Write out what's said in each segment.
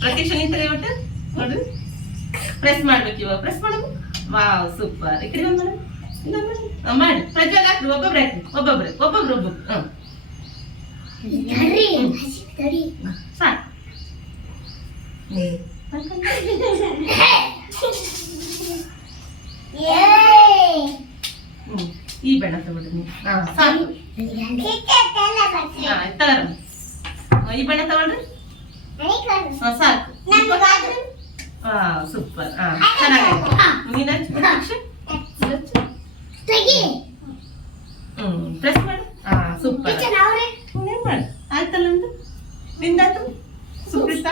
ಪ್ರತೀಕ್ಷ ನಿಂತರೆ ಒಟ್ಟು ನೋಡು ಪ್ರೆಸ್ ಮಾಡ್ಬೇಕು. ಇವಾಗ ಪ್ರೆಸ್ ಮಾಡೋದು ವಾವ್ ಸೂಪರ್ ಈ ಕಡೆ ಒಂದು. ಮಾಡು ಇನ್ನೊಂದು ಮಾಡು. ಹಾ, ಮಾಡಿ ಪ್ರಜ್ವಲ್ ಹಾಕ್ರಿ ಒಬ್ಬೊಬ್ರು ಹಾಕ್ರಿ ಒಬ್ಬೊಬ್ರು ಒಬ್ಬೊಬ್ರು ಒಬ್ಬೊಬ್ರು ಹ್ಮ್. ಸಾಕು ಹ್ಮ್. ಈ ಹಾ. ತಗೊಳ್ರಿ ಈ ಬಣ್ಣ ತಗೊಳ್ರಿ. ಸಾಕು. ಸೂಪರ್. ಹ್ಮ್ ಪ್ರೆಸ್ ಮಾಡು. ಸೂಪರ್ ಆಯ್ತಲ್ಲ ನಿಂದು? ನಿಂದಾಯ್ತು? ಸುಪ್ರೀತ್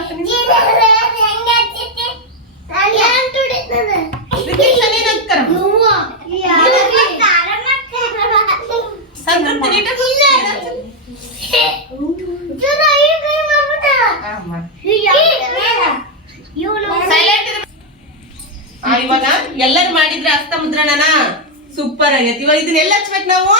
ಇವಾಗ ಎಲ್ಲರೂ ಮಾಡಿದ್ರೆ ಹಸ್ತ ಮುದ್ರಣನ ಸೂಪರ್ ಆಗೈತಿ. ಇವಾಗ ಇದನ್ನ ಎಲ್ಲ ಹಚ್ಬೇಕು ನಾವು?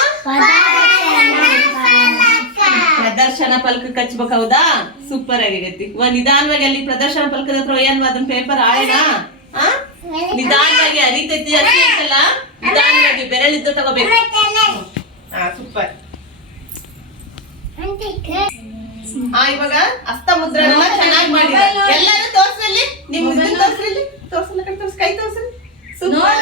ಪ್ರದರ್ಶನ ಫಲಕ ಹಚ್ಬೇಕು ಹೌದಾ? ಸೂಪರ್ ಆಗೈತಿ. ಇವಾಗ ನಿಧಾನವಾಗಿ ಅಲ್ಲಿ ಪ್ರದರ್ಶನ ಫಲಕದ ಹತ್ರ ಏನ್ ಅದನ್ನ ಪೇಪರ್ ಆಯ್ನ ಆ? ನಿಧಾನವಾಗಿ ಅರಿತೈತಿ ಹಸಿ ಐತಲ್ಲ ನಿಧಾನವಾಗಿ ಬೆರಳಿದ್ದ ತಗೋಬೇಕು ಹಾ ಸೂಪರ್ ಆ, ಇವಾಗ ಹಸ್ತ ಮುದ್ರಣ ಚೆನ್ನಾಗಿ ಮಾಡಿ. ಎಲ್ಲರೂ ತೋರ್ಸಲ್ಲಿ ನಿಮ್ ತೋರ್ಸ್ರಿ ತೋರ್ಸಲ್ಲ ಕೈ ತೋರ್ಸ್. ಕೈ ತೋರ್ಸ್ರಿ. ಸೂಪರ್.